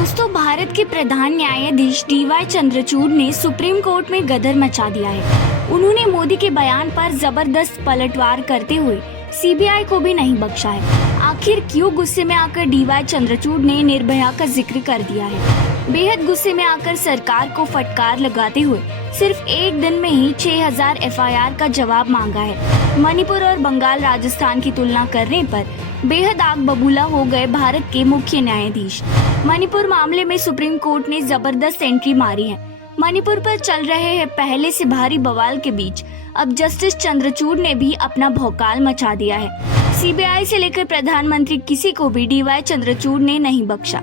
दोस्तों, भारत के प्रधान न्यायाधीश DY चंद्रचूड़ ने सुप्रीम कोर्ट में गदर मचा दिया है। उन्होंने मोदी के बयान पर जबरदस्त पलटवार करते हुए CBI को भी नहीं बख्शा है। आखिर क्यों गुस्से में आकर DY चंद्रचूड़ ने निर्भया का जिक्र कर दिया है। बेहद गुस्से में आकर सरकार को फटकार लगाते हुए सिर्फ एक दिन में ही 6000 FIR का जवाब मांगा है। मणिपुर और बंगाल, राजस्थान की तुलना करने पर बेहद आग बबूला हो गए भारत के मुख्य न्यायाधीश। मणिपुर मामले में सुप्रीम कोर्ट ने जबरदस्त एंट्री मारी है। मणिपुर पर चल रहे हैं पहले से भारी बवाल के बीच अब जस्टिस चंद्रचूड़ ने भी अपना भौकाल मचा दिया है। CBI से लेकर प्रधानमंत्री किसी को भी DY चंद्रचूड़ ने नहीं बख्शा।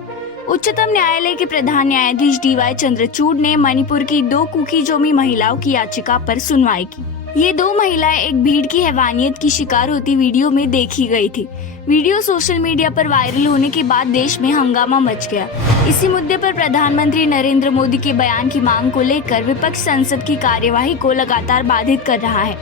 उच्चतम न्यायालय के प्रधान न्यायाधीश DY चंद्रचूड़ ने मणिपुर की 2 कुकीजोमी महिलाओं की याचिका पर सुनवाई की। ये 2 महिलाएं एक भीड़ की हैवानियत की शिकार होती वीडियो में देखी गई थी। वीडियो सोशल मीडिया पर वायरल होने के बाद देश में हंगामा मच गया। इसी मुद्दे पर प्रधानमंत्री नरेंद्र मोदी के बयान की मांग को लेकर विपक्ष संसद की कार्यवाही को लगातार बाधित कर रहा है।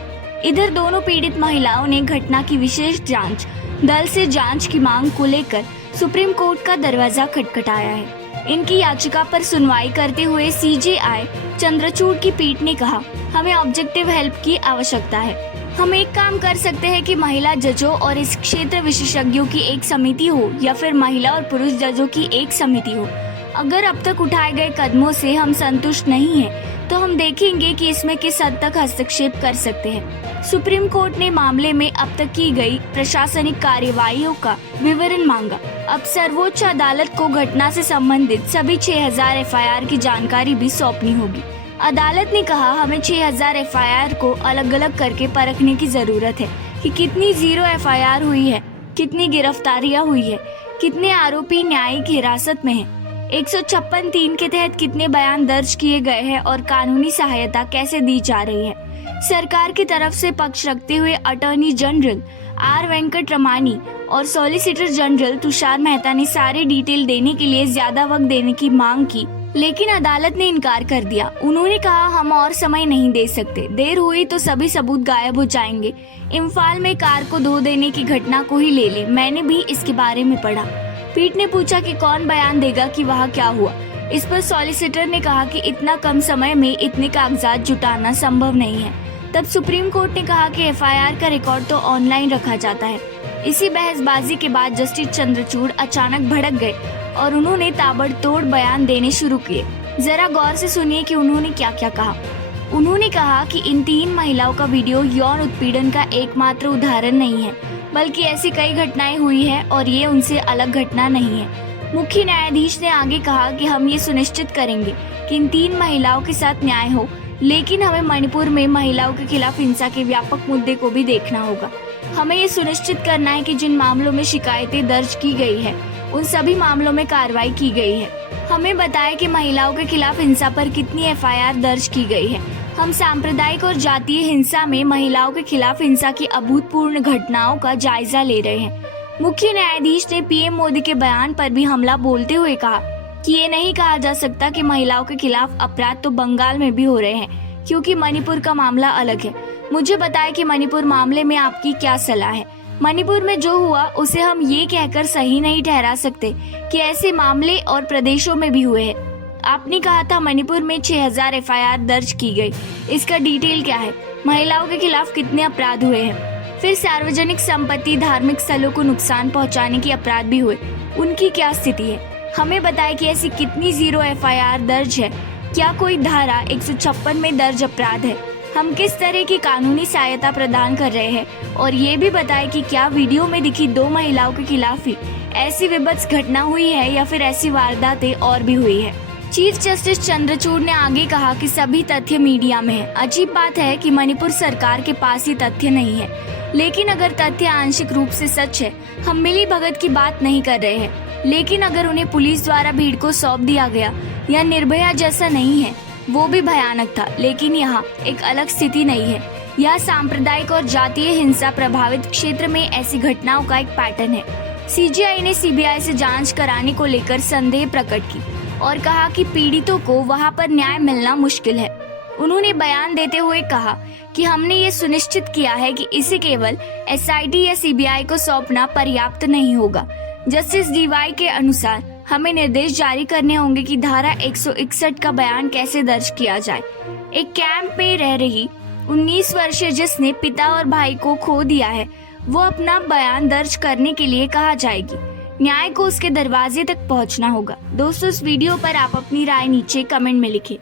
इधर दोनों पीड़ित महिलाओं ने घटना की विशेष जांच दल से जांच की मांग को लेकर सुप्रीम कोर्ट का दरवाजा खटखटाया है। इनकी याचिका पर सुनवाई करते हुए CJI चंद्रचूड़ की पीठ ने कहा, हमें ऑब्जेक्टिव हेल्प की आवश्यकता है। हम एक काम कर सकते हैं कि महिला जजों और इस क्षेत्र विशेषज्ञों की एक समिति हो या फिर महिला और पुरुष जजों की एक समिति हो। अगर अब तक उठाए गए कदमों से हम संतुष्ट नहीं हैं, तो हम देखेंगे कि इसमें किस हद तक हस्तक्षेप कर सकते हैं। सुप्रीम कोर्ट ने मामले में अब तक की गई प्रशासनिक कार्यवाहियों का विवरण मांगा। अब सर्वोच्च अदालत को घटना से संबंधित सभी 6000 FIR की जानकारी भी सौंपनी होगी। अदालत ने कहा, हमें 6000 FIR को अलग अलग करके परखने की जरूरत है कि कितनी 0 FIR हुई है, कितनी गिरफ्तारियां हुई है, कितने आरोपी न्यायिक हिरासत में हैं, 156(3) के तहत कितने बयान दर्ज किए गए हैं और कानूनी सहायता कैसे दी जा रही है। सरकार की तरफ से पक्ष रखते हुए attorney general R Venkataramani और सॉलिसिटर जनरल तुषार मेहता ने सारे डिटेल देने के लिए ज्यादा वक्त देने की मांग की, लेकिन अदालत ने इनकार कर दिया। उन्होंने कहा, हम और समय नहीं दे सकते, देर हुई तो सभी सबूत गायब हो जाएंगे। इम्फाल में कार को धो देने की घटना को ही ले ले, मैंने भी इसके बारे में पढ़ा। पीठ ने पूछा कि कौन बयान देगा कि वहाँ क्या हुआ। इस पर सॉलिसिटर ने कहा कि इतना कम समय में इतने कागजात जुटाना संभव नहीं है। तब सुप्रीम कोर्ट ने कहा कि FIR का रिकॉर्ड तो ऑनलाइन रखा जाता है। इसी बहसबाजी के बाद जस्टिस चंद्रचूड़ अचानक भड़क गए और उन्होंने ताबड़तोड़ बयान देने शुरू किए। जरा गौर से सुनिए कि उन्होंने क्या क्या कहा। उन्होंने कहा कि इन 3 महिलाओं का वीडियो यौन उत्पीड़न का एकमात्र उदाहरण नहीं है, बल्कि ऐसी कई घटनाएं हुई है और ये उनसे अलग घटना नहीं है। मुख्य न्यायाधीश ने आगे कहा कि हम ये सुनिश्चित करेंगे कि इन 3 महिलाओं के साथ न्याय हो, लेकिन हमें मणिपुर में महिलाओं के खिलाफ हिंसा के व्यापक मुद्दे को भी देखना होगा। हमें ये सुनिश्चित करना है कि जिन मामलों में शिकायतें दर्ज की गई है, उन सभी मामलों में कार्रवाई की गई है। हमें बताएं कि महिलाओं के खिलाफ हिंसा पर कितनी FIR दर्ज की गई है। हम सांप्रदायिक और जातीय हिंसा में महिलाओं के खिलाफ हिंसा की अभूतपूर्व घटनाओं का जायजा ले रहे हैं। मुख्य न्यायाधीश ने PM मोदी के बयान पर भी हमला बोलते हुए कहा कि ये नहीं कहा जा सकता कि महिलाओं के खिलाफ अपराध तो बंगाल में भी हो रहे हैं, क्योंकि मणिपुर का मामला अलग है। मुझे बताएं कि मणिपुर मामले में आपकी क्या सलाह है। मणिपुर में जो हुआ उसे हम ये कहकर सही नहीं ठहरा सकते कि ऐसे मामले और प्रदेशों में भी हुए हैं। आपने कहा था मणिपुर में 6000 FIR दर्ज की गई, इसका डिटेल क्या है? महिलाओं के खिलाफ कितने अपराध हुए हैं? फिर सार्वजनिक संपत्ति, धार्मिक स्थलों को नुकसान पहुंचाने के अपराध भी हुए, उनकी क्या स्थिति है? हमें बताएं कि ऐसी कितनी 0 FIR दर्ज है, क्या कोई धारा 156 में दर्ज अपराध है? हम किस तरह की कानूनी सहायता प्रदान कर रहे हैं, और ये भी बताएं कि क्या वीडियो में दिखी 2 महिलाओं के खिलाफ ही ऐसी विभत्स घटना हुई है या फिर ऐसी वारदातें और भी हुई है। चीफ जस्टिस चंद्रचूड़ ने आगे कहा कि सभी तथ्य मीडिया में है। अजीब बात है कि मणिपुर सरकार के पास ये तथ्य नहीं है, लेकिन अगर तथ्य आंशिक रूप से सच है, हम मिली भगत की बात नहीं कर रहे हैं, लेकिन अगर उन्हें पुलिस द्वारा भीड़ को सौंप दिया गया या निर्भया जैसा नहीं है, वो भी भयानक था। लेकिन यहाँ एक अलग स्थिति नहीं है। यह सांप्रदायिक और जातीय हिंसा प्रभावित क्षेत्र में ऐसी घटनाओं का एक पैटर्न है। CJI ने CBI से जांच कराने को लेकर संदेह प्रकट की और कहा कि पीड़ितों को वहां पर न्याय मिलना मुश्किल है। उन्होंने बयान देते हुए कहा कि हमने ये सुनिश्चित किया है कि इसे केवल SIT या CBI को सौंपना पर्याप्त नहीं होगा। जस्टिस DY के अनुसार हमें निर्देश जारी करने होंगे कि धारा 161 का बयान कैसे दर्ज किया जाए। एक कैंप में रह रही 19 वर्षीय जिसने पिता और भाई को खो दिया है, वो अपना बयान दर्ज करने के लिए कहा जाएगी। न्याय को उसके दरवाजे तक पहुंचना होगा। दोस्तों, इस वीडियो पर आप अपनी राय नीचे कमेंट में लिखें।